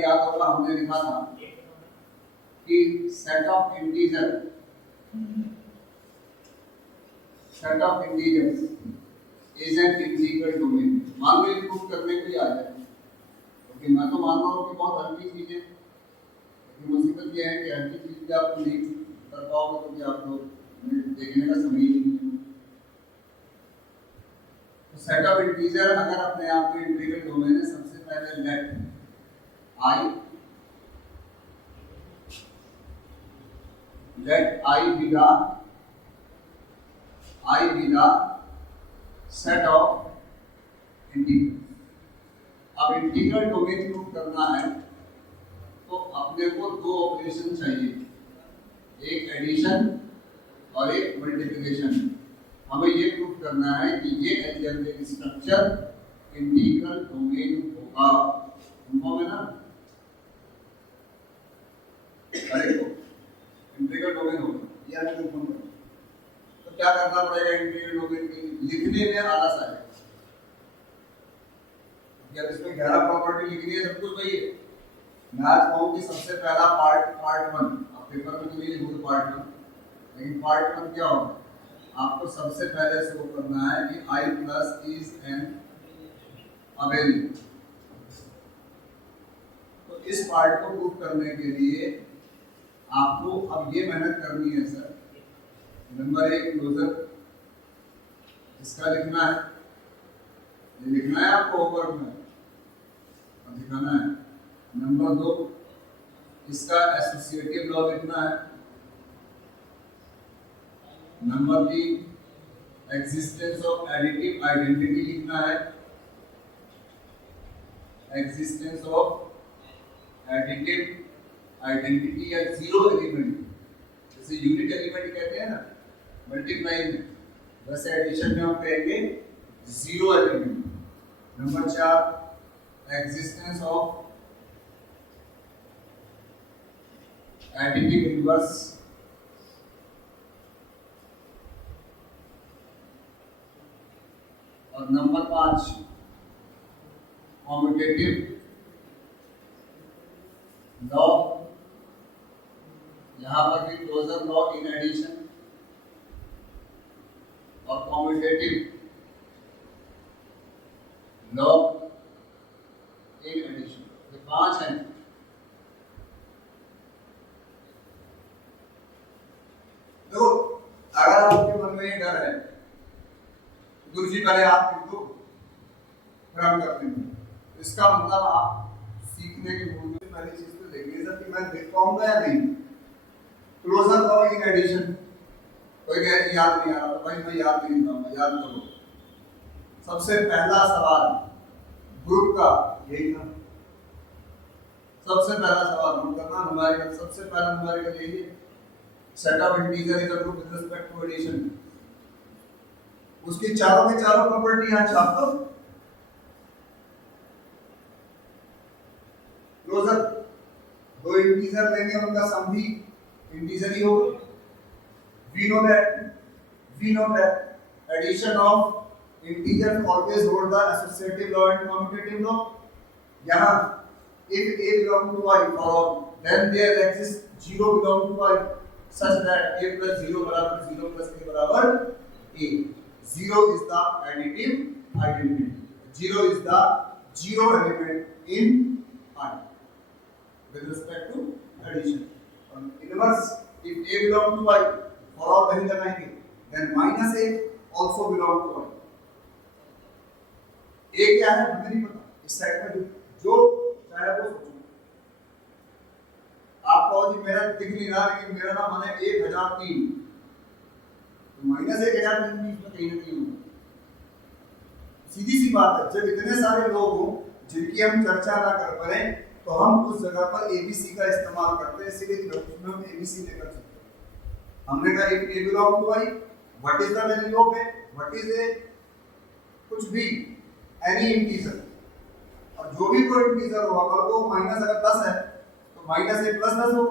याद होगा हमने लिखा था कि set of integers is an integral domain. मान लो प्रूफ करने के लिए आ जाए, क्योंकि मैं तो मान रहा हूँ कि बहुत हल्की चीज है, लेकिन मुसीबत यह है कि हल्की चीज भी आप नहीं कर पाओगे तो भी आपको देखने का समय ही नहीं है। तो सेट ऑफ इंटीजर अगर अपने आप में इंटीग्रल डोमेन है, सबसे पहले let I be the set of integral. अब इंटीग्रल डोमेन प्रूफ करना है तो अपने को दो ऑपरेशन चाहिए, एक एडिशन और एक मल्टीप्लिकेशन। हमें ये प्रूफ करना है कि ये अलजेब्रिक स्ट्रक्चर इंटीग्रल डोमेन होगा। कंफर्म है ना? करेक्ट, इंटीग्रल डोमेन होगा या नहीं कंफर्म करो। तो क्या करना पड़ेगा इंटीग्रल डोमेन के लिए? लिखने में आलस आएगा। जब इसमें 11 प्रॉपर्टी लिखनी है, सब कुछ वही है। मैं आज कहूँ कि सबसे पहला पार्ट 1, आप पेपर में तो नहीं लिखोगे पार्ट 1, लेकिन पार्ट 1 क्या होगा? आपको सबसे पहले शो करना है कि I plus is an abelian. तो इस पार्ट को प्रूफ करने के लिए आपको अब ये मेहनत करनी है सर। नंबर 1 क्लोजर, इसका लिखना है, ये लिखना है आपको होमवर्क में, अब दिखाना है। नंबर 2 इसका एसोसिएटिव लॉ लिखना है। Number 3 existence of additive identity लिखना है। एग्जिस्टेंस ऑफ एडिटिव आइडेंटिटी या जीरो एलिमेंट, जैसे यूनिट एलिमेंट कहते हैं ना मल्टीप्लाई में, वैसे एडिशन में हम कहेंगे zero element. Number 4 existence of additive inverse. और नंबर 5 कॉम्यूटेटिव लॉ, यहां पर भी क्लोजर लॉ इन एडिशन और कॉम्यूटेटिव लॉ इन एडिशन, ये 5 हैं। देखो अगर आपके मन में ये डर है गुरु जी पहले आप इनको भ्रम करते हैं, इसका मतलब आप सीखने के मूड में पहली चीज तो देखिए सर कि मैं देख पाऊंगा या नहीं। क्लोजर लॉ इन एडिशन, कोई कहे याद नहीं आ रहा तो भाई मैं याद नहीं पाऊंगा, याद करो। सबसे पहला सवाल ग्रुप का यही था, सबसे पहला सवाल नोट करना, न्यूमेरिकल सबसे पहला न्यूमेरिकल यही है, set of integer is a group with respect to addition. उसकी चारों के चारों प्रॉपर्टी यहां छाप दो। क्लोजर, दो इंटीजर लेंगे उनका सम भी इंटीजर ही होगा। we know that addition of integers always hold the associative law and commutative law. यहाँ if a belong to y for all, then there exists 0 belong to y such that a plus 0 बराबर 0 plus a बराबर a. 0 is the additive identity. 0 is the zero element in I with respect to addition. Inverse, if a belong to y for all वही लगाएंगे, then minus a also belong to y. a क्या है हमें नहीं पता, इस side में जो चाहे वो सोचो। आप कहो जी मेरा दिख नहीं रहा लेकिन मेरा नाम है 1003, तो माइनस 1003 भी इसमें कहीं ना कहीं होगा। सीधी सी बात है, जब इतने सारे लोग हों जिनकी हम चर्चा ना कर पाए तो हम उस जगह पर एबीसी का इस्तेमाल करते हैं, इसीलिए उसमें हम एबीसी लेकर चलते हैं। हमने कहा if a belong to y, what is the value of a, what is a, कुछ भी any integer, और जो भी कोई इंटीजर होगा अगर वो माइनस अगर 10 है तो माइनस a प्लस 10 हो।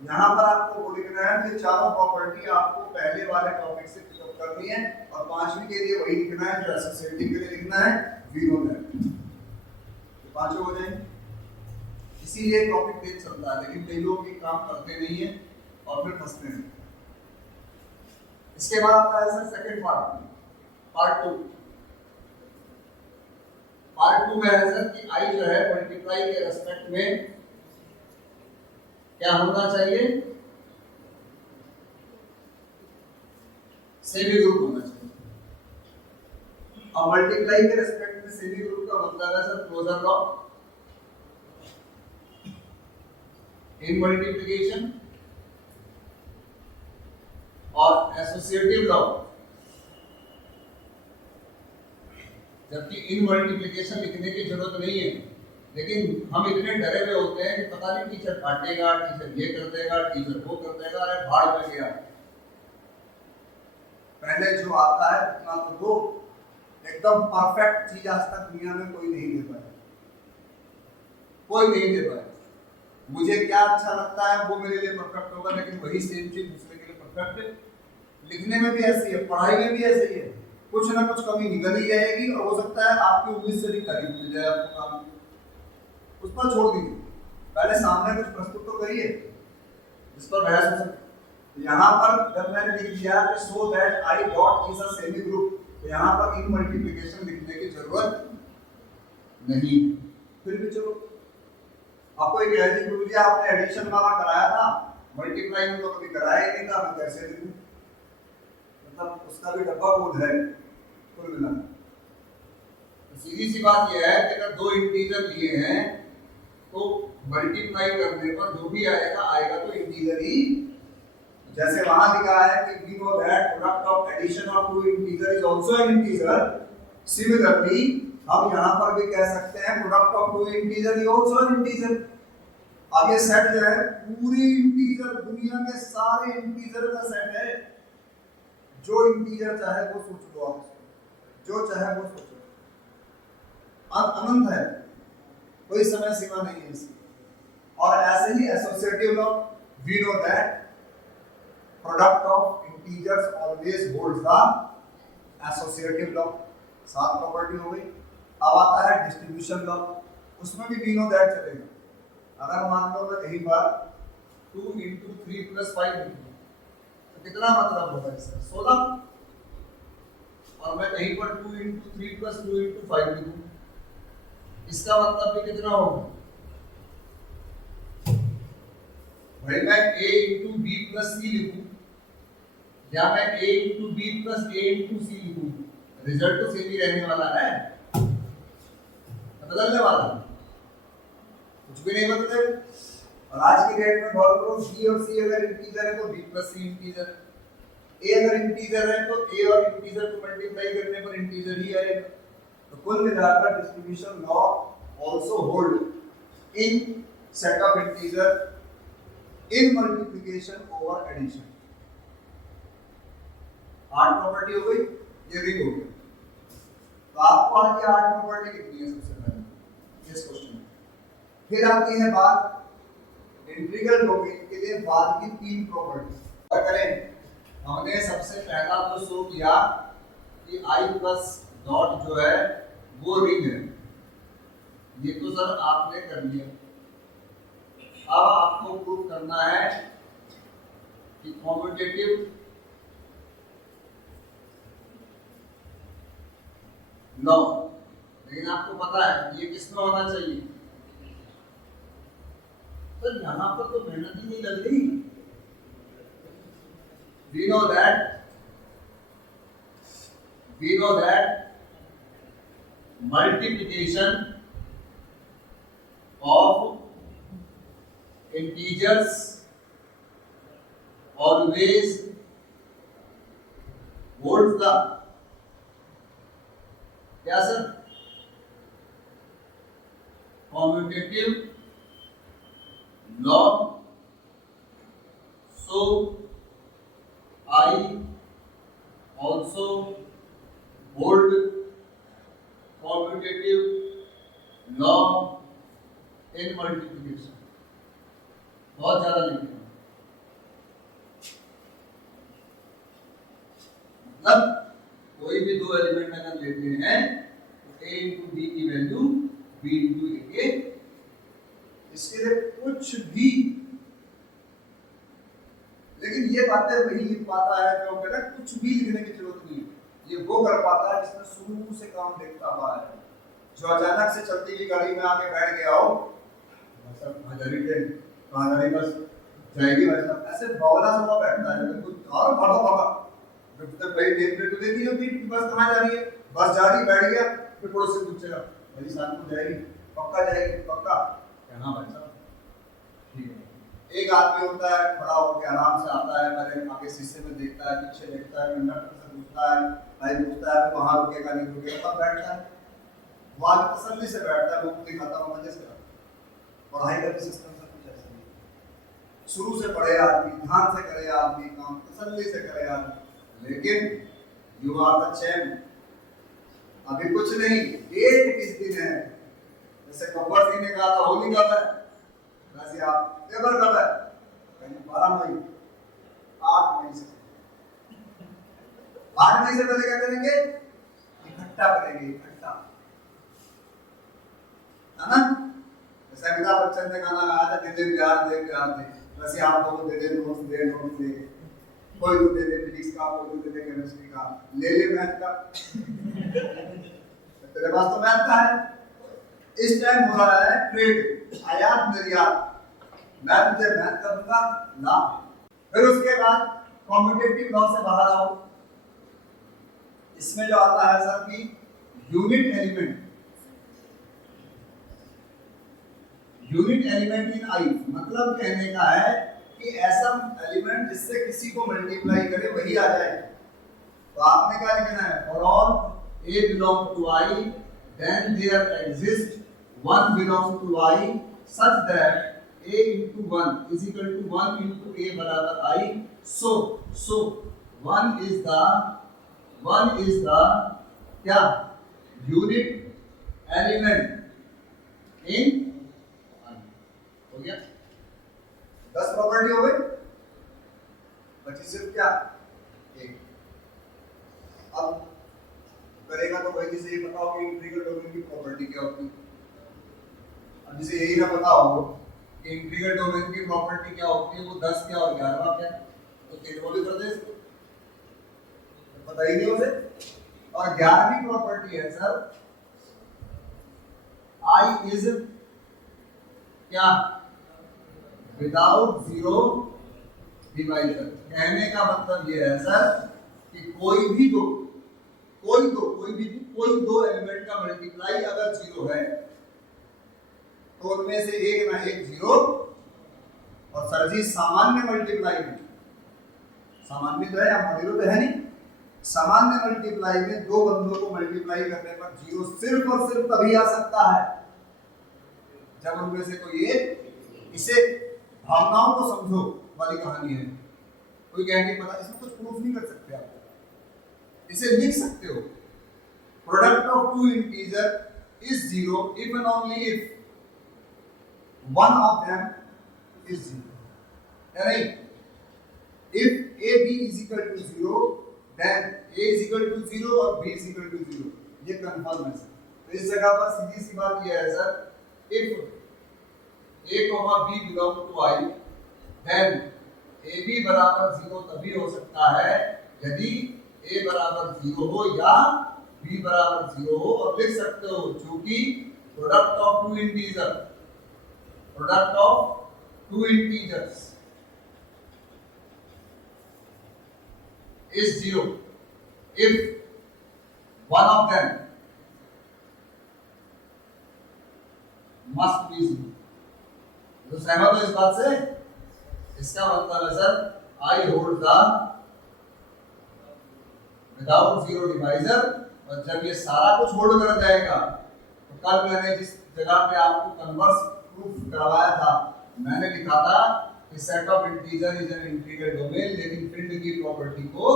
यहाँ पर आपको वो लिखना है कि चारों प्रॉपर्टी आपको पहले वाले टॉपिक से पिकअप करनी है और पांचवी के लिए वही लिखना है जो एसोसिएटिव के लिए लिखना है, वी नो दैट। तो पांचों हो जाएंगे। इसीलिए टॉपिक तेज चलता है, लेकिन कई लोग ये काम करते नहीं है और फिर फंसते हैं। इसके बाद आता है sir second part, part 2। Part 2 में है सर कि आई जो है मल्टीप्लाई के रेस्पेक्ट में क्या होना चाहिए, सेमी ग्रुप होना चाहिए। अब मल्टीप्लाई के रेस्पेक्ट में सेमी ग्रुप का मतलब है sir closure law, in multiplication और एसोसिएटिव लॉ। जबकि इन मल्टीप्लिकेशन लिखने की जरूरत नहीं है, लेकिन हम इतने डरे हुए होते हैं कि पता नहीं टीचर काटेगा, टीचर ये कर देगा, टीचर वो कर देगा, अरे भाड़ में गया। पहले जो आता है उतना तो दो, एकदम परफेक्ट चीज आज तक दुनिया में कोई नहीं दे पाया, कोई नहीं दे पाया। मुझे क्या अच्छा लगता है वो मेरे लिए परफेक्ट होगा, लेकिन वही सेम चीज दूसरे के लिए परफेक्ट है। लिखने में भी ऐसी है, पढ़ाई में भी ऐसी है, कुछ ना कुछ कमी निकल ही जाएगी और हो सकता है आपकी उम्मीद से भी करीब मिल जाए आपको काम, उस पर छोड़ दीजिए। पहले सामने कुछ प्रस्तुत तो करिए जिस पर बहस हो सके। यहाँ पर जब मैंने लिख दिया कि so that I dot is a semi group, तो यहाँ पर इन मल्टीप्लिकेशन लिखने की जरूरत नहीं। फिर भी चलो, आपको एक कह गुरुजी आपने एडिशन वाला कराया था, मल्टीप्लाई में तो कभी कराया ही नहीं था, मैं कैसे लिखूं? मतलब उसका भी डब्बा बोध है कुल मिलाकर। तो सीधी सी बात यह है कि अगर दो इंटीजर लिए हैं तो मल्टीप्लाई करने पर जो भी आएगा तो इंटीजर ही। जैसे वहां लिखा है कि we know that product of addition of two integer is also an integer, similarly हम यहाँ पर भी कह सकते हैं product of two integer is also an integer. अब ये सेट जो है पूरी इंटीजर, दुनिया के सारे इंटीजर का सेट है। जो इंटीजर चाहे वो सोच लो आप, जो चाहे वो सोचो, अनंत है, कोई समय सीमा नहीं है इसकी। और ऐसे ही associative law, we know that product of integers always holds the associative law, 7 property हो गई। अब आता है डिस्ट्रीब्यूशन लॉ, उसमें भी वी नो दैट चलेगा। अगर मान लो मैं कहीं पर 2 × 3 + 5 लिखूं तो कितना मतलब होगा इसका? 16। और मैं कहीं पर 2 × 3 + 2 × 5 लिखूं, इसका मतलब भी कितना होगा? भाई मैं a × b + c लिखूं या मैं a × b + a × c लिखूं, रिजल्ट तो सेम ही रहने वाला है, बदलने वाला कुछ भी नहीं बदले। और आज की डेट में गौर करो, b और c अगर इंटीजर है तो b + c इंटीजर, a अगर इंटीजर है तो a और इंटीजर को मल्टीप्लाई करने पर इंटीजर ही आएगा। तो कुल मिलाकर distribution law also hold in set of integer in multiplication over addition. 8 property हो गई, ये रिंग हो गया। तो आपको आज ये 8 प्रॉपर्टी कितनी है सबसे पहले इस क्वेश्चन में। फिर आती है बात इंटीग्रल डोमेन के लिए बाद की 3 प्रॉपर्टी। क्या करें? हमने सबसे पहला तो शो किया कि i प्लस डॉट जो है वो रिंग है, ये तो सर आपने कर लिया। अब आपको प्रूव करना है कि कॉम्यूटेटिव लॉ, लेकिन आपको पता है ये किसमें होना चाहिए? तो यहां पर तो मेहनत ही नहीं लग रही। we know that multiplication of integers always holds the क्या sir? Commutative law. So I also hold commutative law in multiplication। बहुत ज्यादा लिखे, मतलब कोई भी दो एलिमेंट अगर लेते हैं तो a × b की वैल्यू b × a के इसके लिए कुछ भी, लेकिन ये बातें वही लिख पाता है जो कहता है कुछ भी लिखने की जरूरत नहीं है। ये वो कर पाता है जिसने शुरू से काम देखता हुआ है। जो अचानक से चलती हुई गाड़ी में आके बैठ गया हो, हजारी ट्रेन हजारी बस जाएगी भाई साहब, ऐसे बौला सा हुआ बैठता है, कुछ और भागा भागा जब तक भाई ट्रेन पे तो देखी होती बस कहाँ जा रही है, बस जा रही, बैठ गया, फिर पड़ोस से पूछेगा भाई साथ में जाएगी, पक्का जाएगी, पक्का हाँ भाई साहब ठीक है। एक आदमी होता है खड़ा होकर आराम से आता है, पहले आगे शीशे में देखता है, पीछे देखता है, कंडक्टर से पूछता है, भाई पूछता है वहां रुकेगा नहीं रुकेगा, तब बैठता है, वहां तसल्ली से बैठता है, लोग दिखाता हूँ मजे से। पढ़ाई का भी सिस्टम सब कुछ ऐसा ही है। शुरू से पढ़े आदमी, ध्यान से करे आदमी, काम तसल्ली से करे आदमी, लेकिन यू आर द चैंप, अभी कुछ नहीं, डेट किस दिन है, जैसे गब्बर सिंह ने कहा था होली कब है, वैसे आप पेपर कब है, 12 मई, 8 मई से, 8 मई से पहले क्या करेंगे, इकट्ठा करेंगे, इकट्ठा, है ना। जैसे अमिताभ बच्चन ने गाना गाया था, दे दे प्यार दे प्यार दे, वैसे आप लोगों को दे दे नोट्स दे नोट्स दे, कोई तो दे दे फिजिक्स का, कोई तो दे दे केमिस्ट्री का, ले ले मैथ का तेरे पास तो मैथ का है। इस टाइम हो रहा है ट्रेड, आयात निर्यात, मैं तुझे मैथ कर दूंगा ना। फिर उसके बाद कॉम्पिटिटिव लॉ से बाहर आओ, इसमें जो आता है सर कि unit element, unit element in I, मतलब कहने का है कि ऐसा एलिमेंट जिससे किसी को मल्टीप्लाई करे वही आ जाए। तो आपने क्या लिखना है, for all a belong to I, then there exists one belongs to I such that a into 1 is equal to 1 into a बराबर I, so 1 is the क्या यूनिट एलिमेंट इन I, हो गया 10 प्रॉपर्टी हो गई, बची सिर्फ क्या एक। अब करेगा तो भाई जिसे ये पता हो कि इंटीग्रल डोमेन की प्रॉपर्टी क्या होती है। अब जिसे यही ना पता हो कि इंटीग्रल डोमेन की प्रॉपर्टी क्या होती है, वो 10 क्या और 11 क्या, तो 13 भी कर दे इसको, तो पता ही नहीं उसे। और 11वीं प्रॉपर्टी है सर, I इज क्या, विदाउट जीरो डिवाइजर। कहने का मतलब ये है सर कि कोई भी दो एलिमेंट का मल्टीप्लाई अगर जीरो है तो उनमें से एक ना एक जीरो, और सर जी सामान्य मल्टीप्लाई में, सामान्य तो है या मॉड्यूलो तो है नहीं, सामान्य मल्टीप्लाई में दो बंदों को मल्टीप्लाई करने पर जीरो सिर्फ और सिर्फ तभी आ सकता है जब उनमें से कोई एक, इसे भावनाओं को समझो वाली कहानी है, कोई कह नहीं पता, इसमें कुछ प्रूफ नहीं कर सकते आप, इसे लिख सकते हो, product of two integer is zero if and only if one of them is zero, है नहीं। If a b is equal to 0 then a is equal to 0 और b is equal to 0, ये कंफर्म है sir. तो इस जगह पर सीधी सी बात ये है sir, if a b belong to I then ab बराबर 0 तभी हो सकता है यदि a बराबर 0 हो या b बराबर 0 हो, और लिख सकते हो चूंकि product of two integers is 0 if one of them must be 0। तो सहमत हो इस बात से? इसका मतलब है sir I hold the without zero divisor, और जब ये सारा कुछ होल्ड कर जाएगा तो कल मैंने जिस जगह पे आपको कन्वर्स प्रूफ करवाया था, मैंने लिखा था कि set of integer is an integral domain, लेकिन फील्ड की प्रॉपर्टी को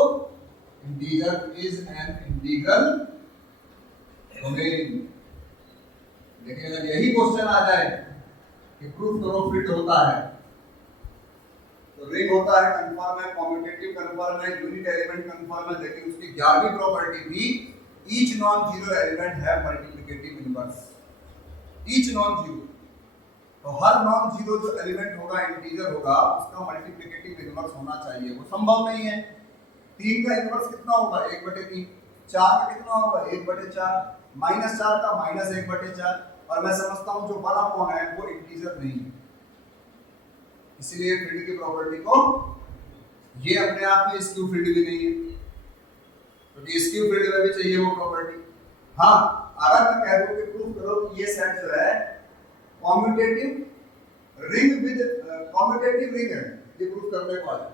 integer is an integral domain. लेकिन अगर यही क्वेश्चन आ जाए कि प्रूफ करो फील्ड होता है, तो रिंग होता है, कंफर्म है, कॉम्यूटेटिव कंफर्म है, यूनिट एलिमेंट कंफर्म है, लेकिन उसकी 11वीं प्रॉपर्टी भी each non zero element have multiplicative inverse, each non zero. तो हर नॉन जीरो जो एलिमेंट होगा इंटीजर होगा उसका मल्टीप्लिकेटिव इनवर्स होना चाहिए, वो संभव नहीं है। 3 का इनवर्स कितना होगा 1/3, 4 का कितना होगा 1/4, -4 का -1/4, और मैं समझता हूं जो 1 है वो इंटीजर नहीं है, इसीलिए फील्ड की प्रॉपर्टी को ये अपने आप में स्क्यू फील्ड भी नहीं है, क्योंकि स्क्यू फील्ड में भी चाहिए वो प्रॉपर्टी। हाँ, अगर मैं कह दूं कि प्रूव करो कि ये सेट जो है commutative ring with commutative ring है, ये प्रूव करने को आ जाए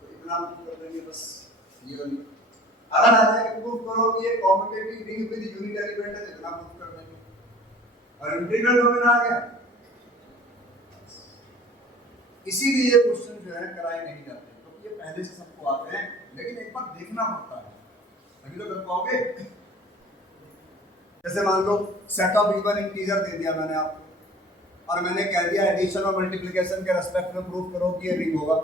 तो इतना प्रूव कर देंगे बस, ये वाली। अगर आ जाए प्रूव करो कि ये commutative ring with unit element है तो इतना प्रूव कर देंगे, और इंटीग्रल डोमेन आ गया। इसीलिए ये क्वेश्चन जो है कराए नहीं जाते, क्योंकि तो ये पहले से सबको आते हैं, लेकिन एक बार देखना पड़ता है तभी तो कर पाओगे। जैसे मान लो सेट ऑफ इवन इंटीजर दे दिया मैंने आपको, और मैंने कह दिया एडिशन और मल्टीप्लिकेशन के रेस्पेक्ट में प्रूव करो कि ये रिंग होगा।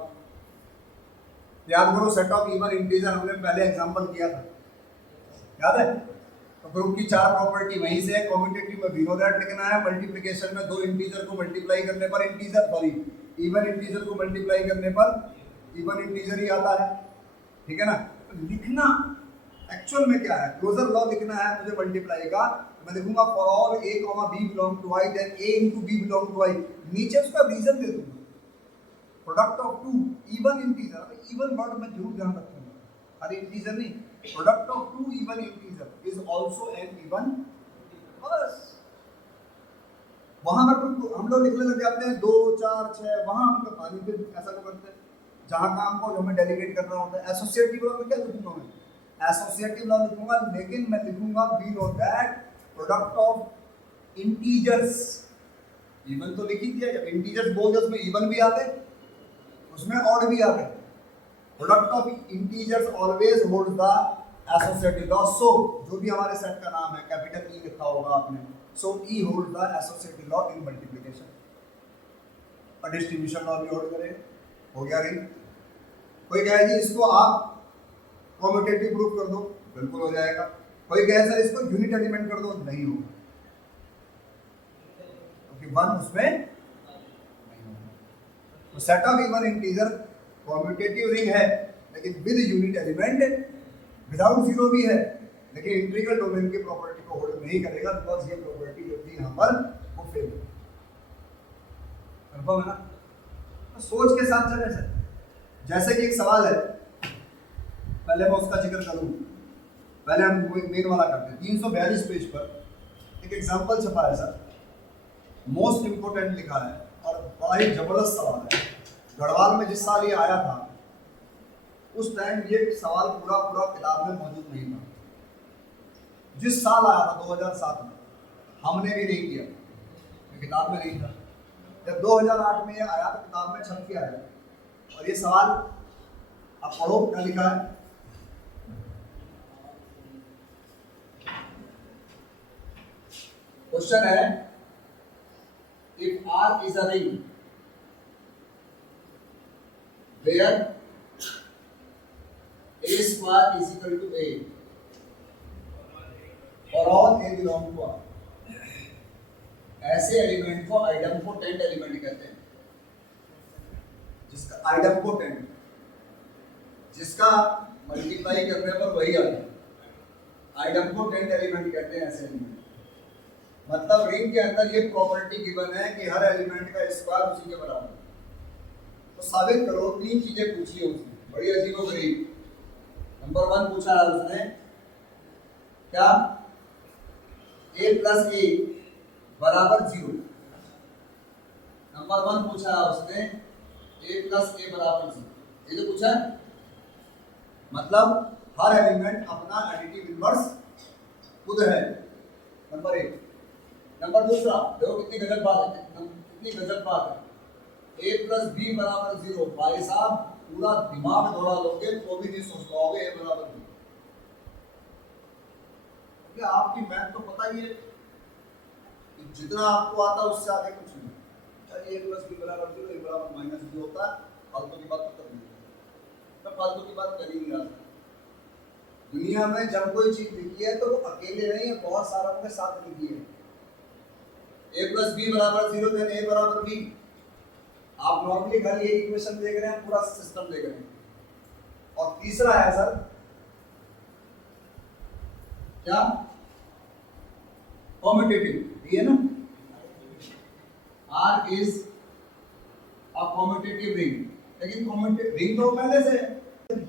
याद करो सेट ऑफ इवन इंटीजर हमने पहले एग्जांपल किया था, याद है? तो ग्रुप की 4 प्रॉपर्टी वहीं से है। कम्यूटेटिव में वी नो दैट लिखना है, मल्टीप्लिकेशन में 2 इंटीजर को मल्टीप्लाई करने पर इवन इंटीजर को मल्टीप्लाई करने पर इवन इंटीजर ही आता है, ठीक है ना? तो लिखना एक्चुअल में क्या है, क्लोजर लॉ लिखना है मुझे मल्टीप्लाई का, मैं लिखूंगा for all a, b belong to i then a into b belong to i, नीचे उसका रीजन दे दूंगा product of 2 even integer. Even word में जरूर ध्यान रखूंगा, हर इंटीजर नहीं, product of 2 even integer is also an even, बस। वहां पर हम लोग लिखने लग जाते हैं 2 4 6, वहां हम तो पानी पे ऐसा तो करते हैं जहां काम को जो हमें डेलीगेट करना होता है। एसोसिएटिव लॉ में क्या लिखूंगा मैं, एसोसिएटिव लॉ लिखूंगा, लेकिन मैं लिखूंगा we know that product of integers, even तो लिख ही दिया, जब इंटीजर्स बोल दिया उसमें इवन भी आ गए, उसमें ऑड भी आ गए। Product of integers always holds the associative law. So जो भी हमारे सेट का नाम है कैपिटल ई लिखा होगा आपने, so E hold the associative law in multiplication, और डिस्ट्रीब्यूशन लॉ भी होल्ड करेगा। हो गया रिंग। कोई कहे जी इसको आप कम्यूटेटिव प्रूफ कर दो, बिल्कुल हो जाएगा। कोई कहे सर इसको यूनिट एलिमेंट कर दो, नहीं होगा, क्योंकि 1 उसमें नहीं होगा। तो set of even integer commutative ring है, लेकिन with unit element, without zero भी है, लेकिन इंटीग्रल डोमेन की प्रॉपर्टी को होल्ड नहीं करेगा, बिकॉज ये प्रॉपर्टी जो थी यहाँ पर वो फेल है। कंफर्म है ना? तो सोच के साथ चले सर। जैसे कि एक सवाल है, पहले मैं उसका जिक्र करूं, पहले हम मेन वाला करते हैं। 342 पेज पर एक एग्जांपल छपा है सर, मोस्ट इंपोर्टेंट लिखा है और बड़ा ही जबरदस्त सवाल है। गढ़वाल में जिस साल ये आया था उस टाइम ये सवाल पूरा किताब में मौजूद नहीं था। जिस साल आया था 2007 में, हमने भी नहीं किया, किताब में नहीं था। जब 2008 में ये आया तो किताब में छप के आया, और ये सवाल आप पढ़ो क्या लिखा है। क्वेश्चन है, if R is a ring where A square is equal to A और all A belong to R, ऐसे एलिमेंट को आइडेम्पोटेंट एलिमेंट कहते हैं, जिसका आइडेम्पोटेंट, जिसका मल्टीप्लाई करने पर वही आ जाए, आइडेम्पोटेंट एलिमेंट कहते हैं ऐसे एलिमेंट। मतलब रिंग के अंदर ये प्रॉपर्टी गिवन है कि हर एलिमेंट का स्क्वायर उसी के बराबर है। तो साबित करो, 3 चीजें पूछी है उसने, बड़ी अजीबोगरीब। नंबर 1 पूछा है उसने क्या, a प्लस a बराबर 0। नंबर 1 पूछा है उसने a प्लस a बराबर 0, ये जो पूछा है, मतलब हर एलिमेंट अपना एडिटिव इनवर्स खुद है, नंबर 1। नंबर 2, देखो कितनी गजब बात है, कितनी गजब बात है, a प्लस b बराबर 0। भाई साहब पूरा दिमाग दौड़ा लोगे तो भी नहीं सोच पाओगे a बराबर 0। क्योंकि आपकी मैथ तो पता ही है, जितना आपको आता है उससे आगे कुछ नहीं। चलिए a प्लस b बराबर 0, a बराबर माइनस b होता है, फालतू की बात तो कर नहीं, मैं फालतू की बात कर ही नहीं रहा। दुनिया में जब कोई चीज लिखी है तो वो अकेले नहीं है, बहुत सारों के साथ लिखी है। a प्लस बी बराबर 0 देन a बराबर b। आप नॉर्मली खाली एक इक्वेशन देख रहे हैं, पूरा सिस्टम देख रहे हैं। और तीसरा है सर क्या, कॉम्यूटेटिव, ये ना R is a commutative ring. लेकिन कॉम्यूटेटिव रिंग तो पहले से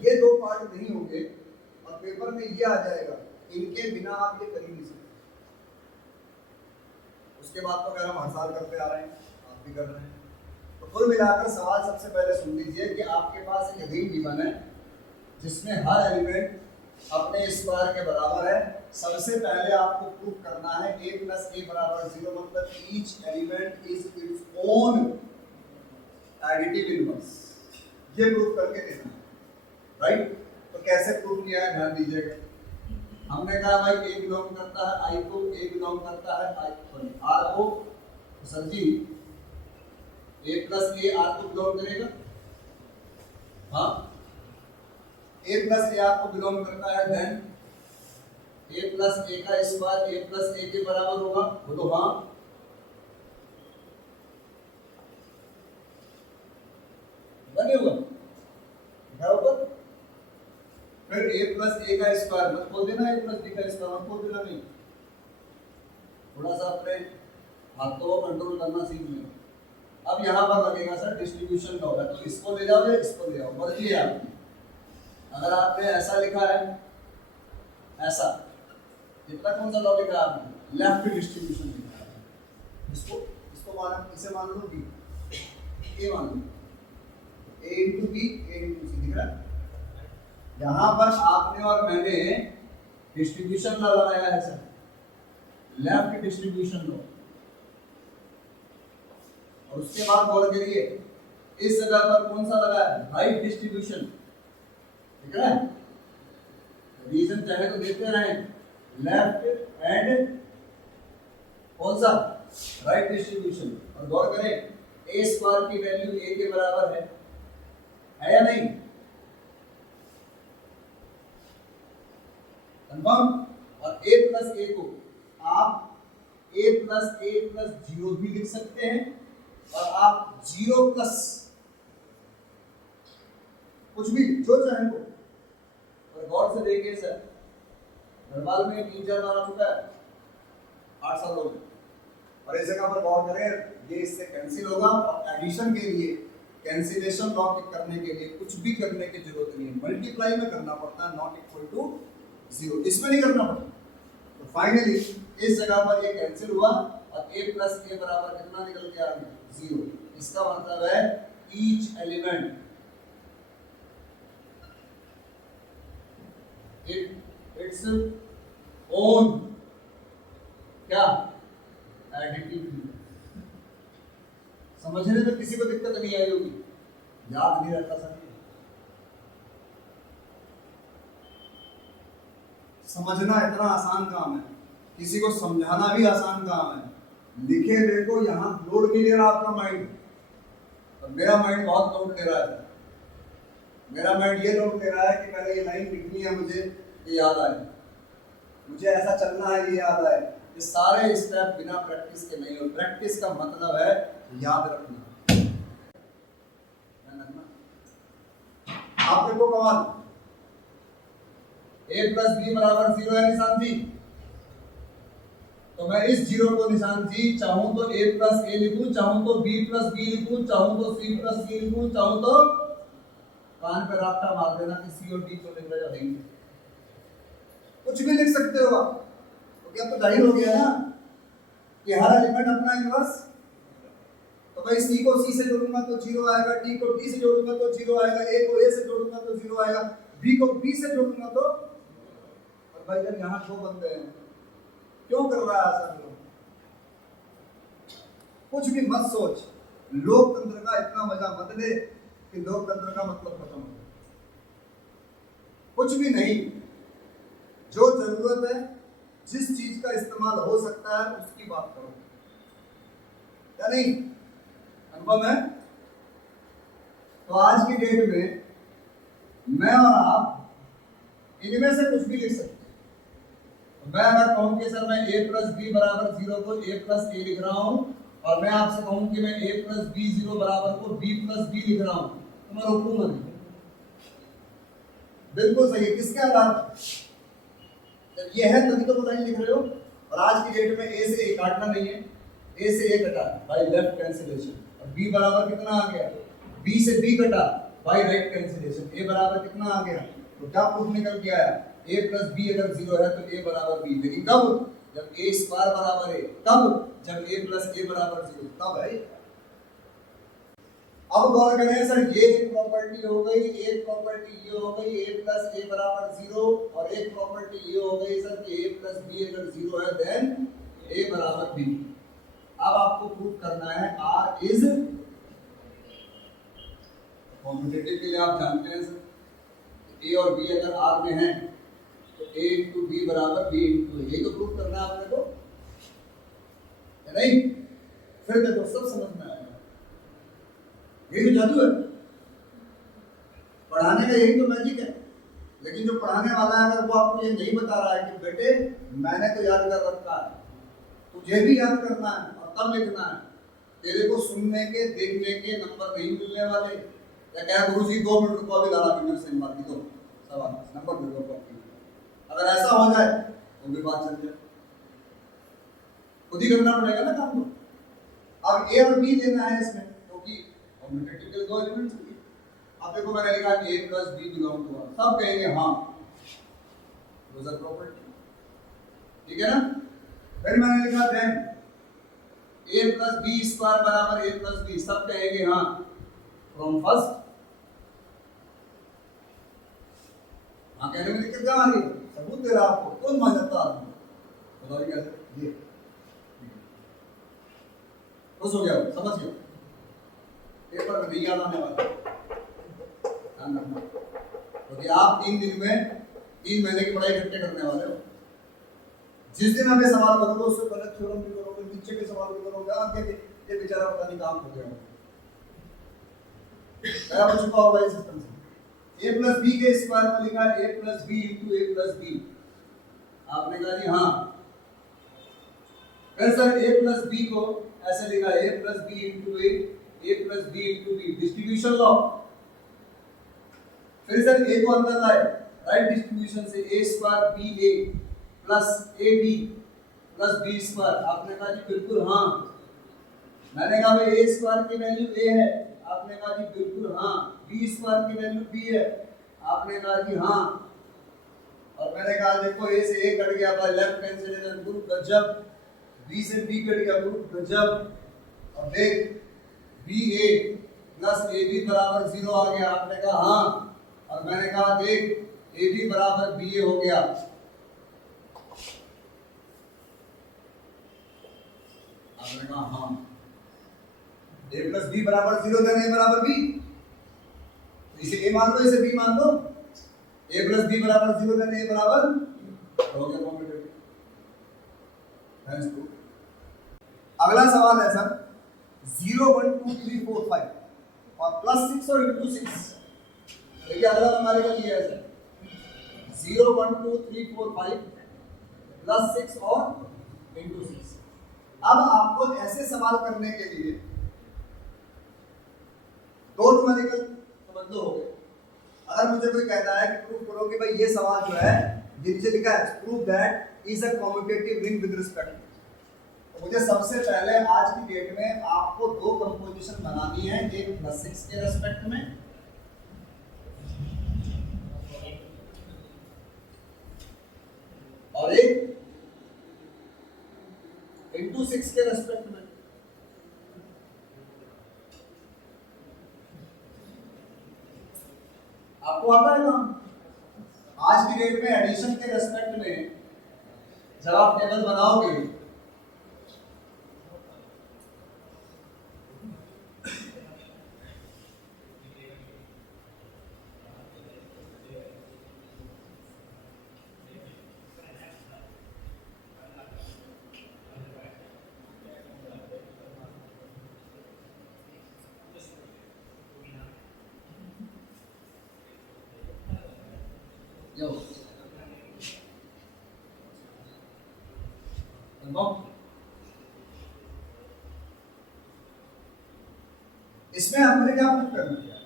ये दो पार्ट नहीं होंगे और पेपर में ये आ जाएगा, इनके बिना आप ये कर ही नहीं सकते। उसके बाद तो हम हर साल करते आ रहे हैं, आप भी कर रहे हैं। तो कुल मिलाकर सवाल सबसे पहले सुन लीजिए कि आपके पास एक रिंग गिवन है जिसमें हर एलिमेंट अपने स्क्वायर के बराबर है। सबसे पहले आपको प्रूव करना है a प्लस a बराबर 0, मतलब each element is its own additive inverse. ये प्रूव करके देना है, राइट। तो कैसे प्रूव किया है ध्यान दीजिएगा। हमने कहा भाई a बिलोंग करता है I को, a बिलोंग करता है R को, तो sir ji a plus a R को बिलोंग करेगा। हाँ, a प्लस a R को बिलोंग करता है, देन a प्लस a का स्क्वायर a प्लस a के बराबर होगा, बोलो हाँ। बने हुआ क्या होगा, फिर a प्लस a का स्क्वायर मत बोल देना, a प्लस b का स्क्वायर मत बोल देना। नहीं, थोड़ा सा अपने हाथों को कंट्रोल करना सीख लें। अब यहाँ पर लगेगा सर डिस्ट्रीब्यूशन लॉ है, तो इसको ले जाओ या इसको ले जाओ, मर्जी है आपकी। अगर आपने ऐसा लिखा है, ऐसा कितना कौन सा लॉ लिखा है आपने, लेफ्ट डिस्ट्रीब्यूशन लिखा है। इसको मान, इसे मान लो b, a मान लो, a into b, a into c, दिख रहा है। यहाँ पर आपने और मैंने डिस्ट्रीब्यूशन लॉ लगाया है सर, लेफ्ट डिस्ट्रीब्यूशन लॉ। और उसके बाद गौर करिए इस जगह पर कौन सा लगा है, राइट डिस्ट्रीब्यूशन, ठीक है। रीजन चाहे तो देते रहे, लेफ्ट एंड कौन सा, राइट डिस्ट्रीब्यूशन। और गौर करें a स्क्वायर की वैल्यू a के बराबर है या नहीं, कंफर्म। और a प्लस a को आप a प्लस 0 भी लिख सकते हैं, और आप 0 प्लस कुछ भी जो चाहे वो। और गौर से देखिए सर, भरवाल में 3-4 बार आ चुका है 8 सालों में, और इस जगह पर गौर करें ये इससे कैंसिल होगा। और एडिशन के लिए, कैंसिलेशन लॉ करने के लिए कुछ भी करने की जरूरत नहीं है, मल्टीप्लाई में करना पड़ता है, नॉट इक्वल टू 0, इसमें नहीं करना पड़ता। तो फाइनली इस जगह पर ये कैंसिल हुआ और a प्लस a बराबर कितना निकल के आ गया, 0। इसका मतलब है ईच एलिमेंट इट्स ओन क्या, एडिटिव। समझने में किसी को दिक्कत नहीं आई होगी, याद नहीं रहता सर, समझना इतना आसान काम है, किसी को समझाना भी आसान काम है। लिखे हुए को यहाँ लोड नहीं ले रहा आपका माइंड, और मेरा माइंड बहुत लोड ले रहा है। मेरा माइंड ये लोड ले रहा है कि पहले ये लाइन लिखनी है, मुझे ये याद आए, मुझे ऐसा चलना है, ये याद आए। ये सारे स्टेप बिना प्रैक्टिस के नहीं हो। प्रैक्टिस का मतलब है याद रखना। आप देखो कमाल, a प्लस b बराबर 0 है निशान जी, तो मैं इस 0 को निशान जी चाहूं तो a प्लस a लिखूं, चाहूं तो b प्लस b लिखूं, चाहूं तो c प्लस c लिखूं, चाहूं तो कान पे रास्ता मार देना कि c और d को लिख रहे हो, कुछ भी लिख सकते हो आप। तो क्या तो जाहिर हो गया ना कि हर एलिमेंट अपना इनवर्स। तो भाई c को c से जोड़ूंगा तो 0 आएगा, d को d से जोड़ूंगा तो 0 आएगा, a को a से जोड़ूंगा तो 0 आएगा, b को b से जोड़ूंगा तो। और भाई जब यहाँ दो बंदे हैं, क्यों कर रहा है ऐसा? कुछ भी मत सोच, लोकतंत्र का इतना मजा मत ले कि लोकतंत्र का मतलब खत्म हो। कुछ भी नहीं, जो जरूरत है, जिस चीज का इस्तेमाल हो सकता है उसकी बात करो, या नहीं? अनुभव है। तो आज की डेट में मैं और आप इनमें से कुछ भी लिख सकते हैं, मैं अगर कहूं कि सर मैं a प्लस बी बराबर 0 को a प्लस ए लिख रहा हूं और मैं आपसे कहूं कि मैं a प्लस बी 0 बराबर को b प्लस बी लिख रहा हूं तो मैं रोकूंगा नहीं। बिल्कुल सही है। किसके आधार पर? जब ये है तभी तो वो लाइन लिख रहे हो। और आज की डेट में a से a काटना नहीं है, a से a कटा बाय लेफ्ट कैंसिलेशन और b बराबर कितना आ गया, b से b कटा बाय राइट कैंसिलेशन, a बराबर कितना आ गया। तो क्या प्रूफ निकल के आया, a प्लस बी अगर 0 है तो a बराबर b। लेकिन कब, जब a स्क्वायर बराबर है। कब, जब a प्लस a बराबर 0। तब है। अब गौर करें सर, ये एक प्रॉपर्टी हो गई, एक प्रॉपर्टी ये हो गई a प्लस a बराबर 0 और एक प्रॉपर्टी ये हो गई सर कि a प्लस b अगर 0 है देन a बराबर b। अब आपको प्रूफ करना है r इज कॉम्पिटिटिव के लिए आप जानते हैं सर a और b अगर r में है तो a इंटू बी बराबर b इंटू a। ये तो प्रूफ करना है आपने को, है नहीं? फिर देखो सब समझ में आएगा। यही तो जादू है पढ़ाने का, यही तो मैजिक है। लेकिन जो पढ़ाने वाला है अगर वो आपको ये नहीं बता रहा है कि बेटे मैंने तो याद कर रखा है, तुझे भी याद करना है और तब लिखना है। तेरे को सुनने के देखने के नंबर नहीं मिलने वाले। या क्या गुरुजी 2 मिनट रुको अभी लाला वीडियो से बात की तो सवाल नंबर दे दो कॉपी। अगर ऐसा हो जाए तो भी बात चल जाए। खुद ही करना पड़ेगा ना काम को। अब ए और बी देना है इसमें क्योंकि कॉम्पिटिटिव के 2 एलिमेंट्स होंगे। अब देखो मैंने लिखा a plus B belong to r, सब कहेंगे हाँ क्लोजर प्रॉपर्टी, ठीक है ना। फिर मैंने लिखा then a plus B square बराबर a प्लस बी, सब कहेंगे हाँ फ्रॉम फर्स्ट। हाँ कहने में दिक्कत क्या आ रही है, सबूत दे रहा आपको, कौन मान सकता आदमी बताइए कैसे। ये खुश हो गया, समझ गया, पेपर में नहीं याद आने वाला, ध्यान रखना। क्योंकि आप 3 दिन में 3 महीने की पढ़ाई इकट्ठे करने वाले हो। जिस दिन हमें सवाल करोगे उससे पहले थ्योरम भी करोगे, नीचे के सवाल भी करोगे, आगे के ये बेचारा पता नहीं काम हो गया क्या हो चुका होगा इस सिस्टम से। a प्लस बी के स्क्वायर में लिखा है a plus B into a plus B, आपने कहा जी हाँ। फिर सर a प्लस बी को ऐसे लिखा a plus B into a plus B into B, distribution law. फिर सर a को अंदर लाए राइट डिस्ट्रीब्यूशन से, a square B A plus A B plus B square, आपने कहा जी बिल्कुल हाँ। मैंने कहा भाई a स्क्वायर की वैल्यू a है, आपने कहा जी बिल्कुल हाँ। बी स्क्वायर की वैल्यू b है, आपने कहा जी हाँ। और मैंने कहा देखो a से a कट गया बाय लेफ्ट कैंसिलेशन, गुरु गजब। b से b कट गया, गुरु गजब। और देख ba प्लस ab बराबर 0 आ गया, आपने कहा हाँ। और मैंने कहा देख ab बराबर ba हो गया, आपने कहा हाँ। a प्लस बी बराबर 0 देना a बराबर b, इसे a मान लो इसे b मान लो। a प्लस बी बराबर 0 देना a बराबर हो गया कॉम्पिटिटिव। Thanks to. अगला सवाल है सर 0 1 2 3 4 5 और प्लस 6 और इंटू 6। देखिए अगला हमारे का दिया है सर 0 1 2 3 4 5 प्लस 6 और इंटू 6। अब आपको ऐसे सवाल करने के लिए 2 न्यूमेरिकल समझ लो हो गए। अगर मुझे कोई कहता है कि प्रूव करो कि भाई ये सवाल जो है ये नीचे लिखा है prove that is a commutative ring with respect, तो मुझे सबसे पहले आज की डेट में आपको 2 कंपोजिशन बनानी है, एक प्लस 6 के रेस्पेक्ट में और एक इंटू 6 के रेस्पेक्ट में। आपको आता है ना, आज की डेट में एडिशन के रेस्पेक्ट में जब आप टेबल बनाओगे इसमें अब मुझे क्या प्रूफ करना है?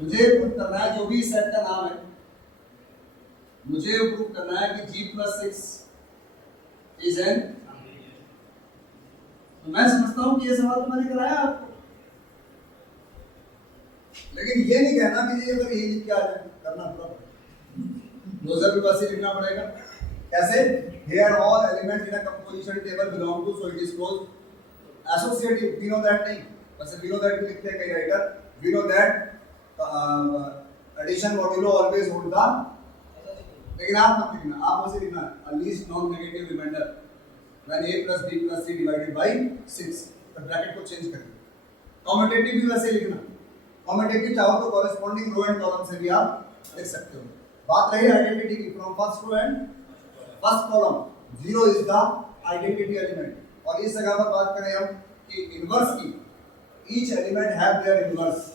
मुझे प्रूफ करना है जो भी सेट का नाम है, मुझे प्रूफ करना है कि G+6 इज एन। तो मैं समझता हूं कि ये सवाल तो मैंने कराया आपको, लेकिन ये नहीं कहना कि ये अगर यही लिख के आ जाए, करना पूरा क्लोजर भी बस ही लिखना पड़ेगा। कैसे? Here all elements in a composition table belong to, so it is closed. Associative, we know that नहीं, बस we know that भी लिखते हैं कई writer, we know that addition modulo always hold the, लेकिन आप मत लिखना, आप बस लिखना a least non-negative remainder when a plus b plus c divided by 6, तो ब्रैकेट को चेंज करें। कॉम्यूटेटिव भी वैसे लिखना, कॉम्यूटेटिव चाहो तो कॉरेस्पॉन्डिंग रो एंड कॉलम से भी आप लिख सकते हो। बात रही आइडेंटिटी की, from first row and first column 0 is the identity element. और इस जगह पर बात करें हम कि इनवर्स की, each element have their inverse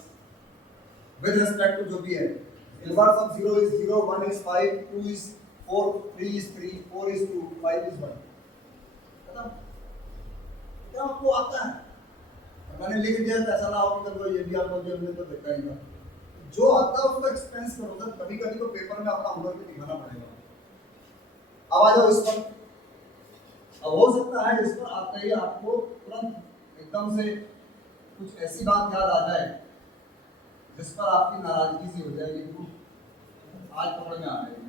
with respect to जो भी है। Inverse of 0 is 0, 1 is 5, 2 is 4, 3 is 3, 4 is 2, 5 is 1। खत्म। क्या आपको आता है? मैंने लिख दिया तो ऐसा ना हो कि चलो ये भी आप लोग हमने तो देखा ही था। जो आता है उसको एक्सपेंस करो सर, कभी-कभी तो पेपर में अपना हुनर भी दिखाना पड़ेगा। अब आ जाओ इस पर। अब हो सकता है इस पर आते ही आपको तुरंत एकदम से कुछ ऐसी बात याद आ जाए जिस पर आपकी नाराजगी सी हो जाएगी, आज पकड़ में आ जाएगी।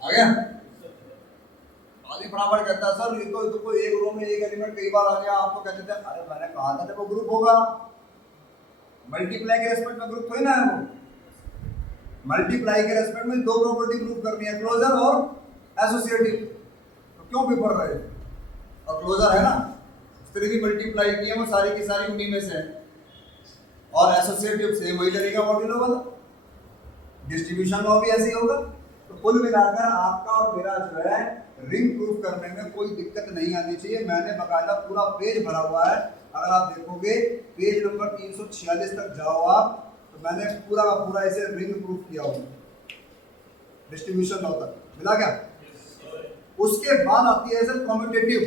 आ गया? आदमी फटाफट कहता है सर ये तो कोई एक रो में एक एलिमेंट कई बार आ गया, आप तो कहते थे अरे मैंने कहा था देखो ग्रुप होगा। मल्टीप्लाई के रेस्पेक्ट में ग्रुप थोड़ी ना है वो। मल्टीप्लाई के रेस्पेक्ट में दो प्रॉपर्टी प्रूव करनी है, क्लोजर और एसोसिएटिव। तो क्यों पेपर रहे? और क्लोजर है ना, जितनी भी मल्टीप्लाई की है वो सारी की सारी उन्हीं में से है, और एसोसिएटिव सेम वही लगेगा मॉड्यूलो वाला। डिस्ट्रीब्यूशन लॉ भी ऐसे ही होगा। तो कुल मिलाकर आपका और मेरा जो है रिंग प्रूफ करने में कोई दिक्कत नहीं आनी चाहिए। मैंने बकायदा पूरा पेज भरा हुआ है, अगर आप देखोगे पेज नंबर 346 तक जाओ आप, तो मैंने पूरा का पूरा ऐसे रिंग प्रूफ किया हुआ डिस्ट्रीब्यूशन लॉ तक। मिला क्या? उसके बाद आती है सर कम्यूटेटिव,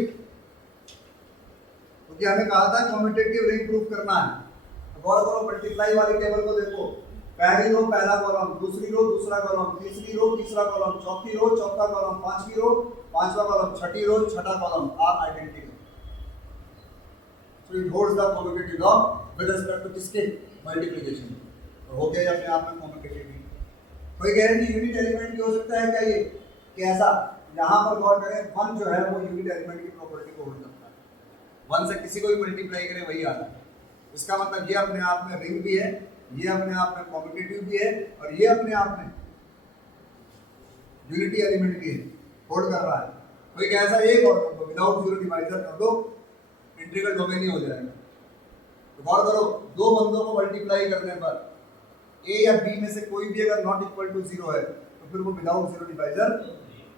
क्योंकि हमें कहा था कम्यूटेटिव रिंग प्रूफ करना है। गौर करो, मल्टीप्लाई वाली टेबल को देखो, पहली रो पहला कॉलम, दूसरी रो दूसरा कॉलम, तीसरी रो तीसरा कॉलम, चौथी रो चौथा कॉलम, पांचवी रो पांचवा कॉलम, छठी रो छठा column, are identity. So it holds the commutative law with respect to किसके? मल्टीप्लिकेशन। तो हो गया अपने आप में कम्यूटेटिव। कोई गारंटी यूनिट एलिमेंट की हो सकता है क्या ये? कि ऐसा यहां पर गौर करें, 1 जो है वो यूनिट एलिमेंट की प्रॉपर्टी को होल्ड करता है। 1 से किसी को भी मल्टीप्लाई करें वही आता है। इसका मतलब ये अपने आप में रिंग भी है, ये अपने आप में कॉम्पिटिटिव भी है, और ये अपने आप में यूनिटी एलिमेंट भी है, होल्ड कर रहा है। कोई ऐसा एक और कर दो, विदाउट जीरो डिवाइजर कर दो, इंटीग्रल डोमेन ही हो जाएगा। तो गौर करो, दो बंदों को मल्टीप्लाई करने पर ए या बी में से कोई भी अगर नॉट इक्वल टू जीरो है तो फिर वो विदाउट जीरो डिवाइजर।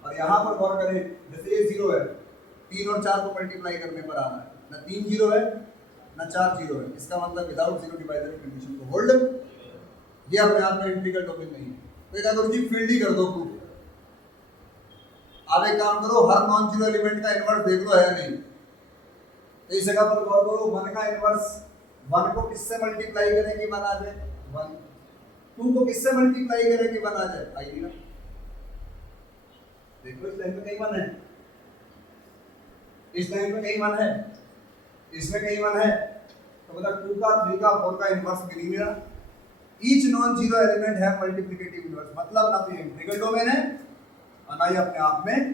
और यहाँ पर गौर करें, जैसे ये जीरो है, 3 और 4 को मल्टीप्लाई करने पर आ रहा है, ना 3 जीरो है ना 4 जीरो है, इसका मतलब विदाउट जीरो डिवाइजर की कंडीशन को होल्ड। ये अपने आप में इंटीग्रल डोमेन नहीं है। तो क्या करो जी, फील्ड ही कर दो प्रूफ। आप एक काम करो, हर नॉन जीरो एलिमेंट का इनवर्स देख लो है नहीं। तो इस जगह पर गौर करो, 1 का इनवर्स 1 को किससे मल्टीप्लाई करें कि 1 आ जाए? 1। 2 को किससे मल्टीप्लाई करें कि 1 आ जाए? आइए ना, देखो इस लाइन में कहीं 1 है, इस लाइन में कहीं 1 है, इसमें कहीं 1 है। तो मतलब 2 का 3 का 4 का इनवर्स मिल ही नहीं रहा। ईच नॉन जीरो एलिमेंट है मल्टीप्लिकेटिव इनवर्स, मतलब ना तो ये इंटीग्रल डोमेन है और ना ही अपने आप में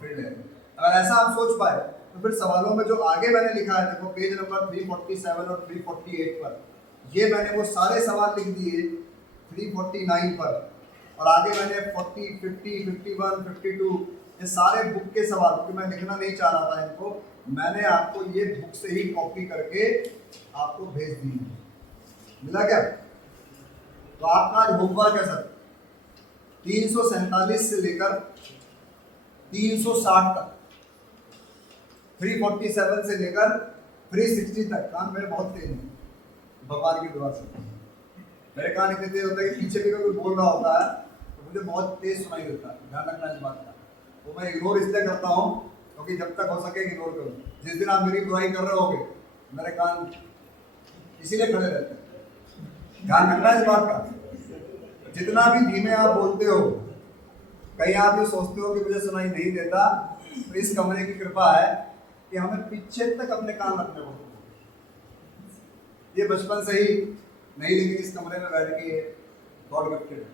फील्ड है। अगर ऐसा आप सोच पाए तो फिर सवालों में जो आगे मैंने लिखा है, देखो पेज नंबर 347 और 348 पर, ये मैंने वो सारे सवाल लिख दिए 349 पर, और आगे मैंने 40, 50, 51, 52 ये सारे बुक के सवाल, क्योंकि मैं लिखना नहीं चाह रहा था इनको, मैंने आपको ये बुक से ही कॉपी करके आपको भेज दी। मिला क्या? तो आपका आज होमवर्क है सर 347 से लेकर 360 तक, 347 से लेकर 360 तक। कान मेरे बहुत तेज हैं भगवान की दुआ से। मेरे कान इतने तेज होते हैं कि पीछे भी कोई बोल रहा होता है तो मुझे बहुत तेज सुनाई देता है। ध्यान रखना इस बात का। तो मैं इग्नोर इसलिए करता हूँ क्योंकि जब तक हो सके इग्नोर करूँ। जिस दिन आप मेरी बुराई कर रहे होगे मेरे कान इसीलिए खड़े रहते हैं। ध्यान रखना इस बात का। जितना भी धीमे आप बोलते हो, कहीं आप ये सोचते हो कि मुझे सुनाई नहीं देता, तो इस कमरे की कृपा है कि हमें पीछे तक अपने कान रखने को। ये बचपन से ही नहीं, लेकिन इस कमरे में बैठ के गॉड गिफ्टेड है।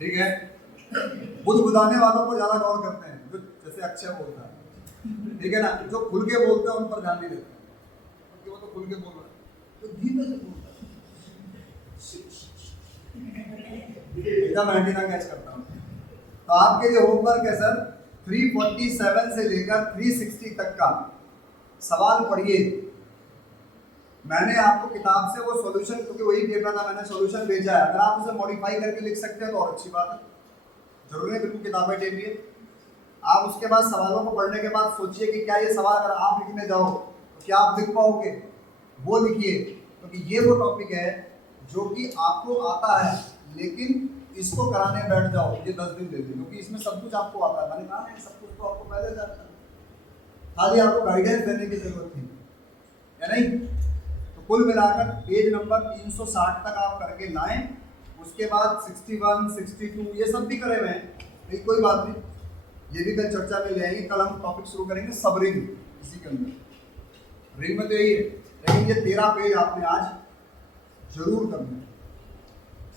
ठीक है, बुदबुदाने वालों को ज्यादा गौर करते हैं, जो जैसे अक्षय बोलता है, ठीक है ना। जो खुल के बोलते हैं उन पर ध्यान नहीं देते, क्योंकि वो तो खुल के बोल रहा है, तो धीमे से बोलता है। एकदम एंटीना कैच करता हूँ। तो आपके लिए होमवर्क है सर 347 से लेकर 360 तक का सवाल पढ़िए। मैंने आपको किताब से वो सॉल्यूशन, क्योंकि वही पेपर था, मैंने सॉल्यूशन भेजा है। अगर आप उसे मॉडिफाई करके लिख सकते हैं तो और अच्छी बात है। जरूरी है बिल्कुल किताबें टेपिए। आप उसके बाद सवालों को पढ़ने के बाद सोचिए कि क्या ये सवाल अगर आप लिखने जाओ तो क्या आप लिख पाओगे, वो लिखिए। क्योंकि ये वो टॉपिक है जो कि आपको आता है, लेकिन इसको कराने बैठ जाओ ये 10 दिन ले लो, क्योंकि इसमें सब कुछ आपको आता है। मैंने कहा है सब कुछ तो आपको पहले जाता है, खाली आपको गाइडेंस देने की जरूरत थी, या नहीं। तो कुल मिलाकर पेज नंबर 360 तक आप करके लाएं। उसके बाद 61, 62 ये सब भी करे हुए हैं, नहीं कोई बात नहीं, ये भी कल चर्चा में ले आएंगे। कल हम टॉपिक शुरू करेंगे सब रिंग, इसी के अंदर रिंग में तो यही है। लेकिन ये 13 पेज आपने आज जरूर करना है,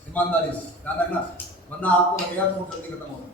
ईमानदारी से ध्यान रखना, वरना आपको लगेगा बहुत जल्दी खत्म होगा।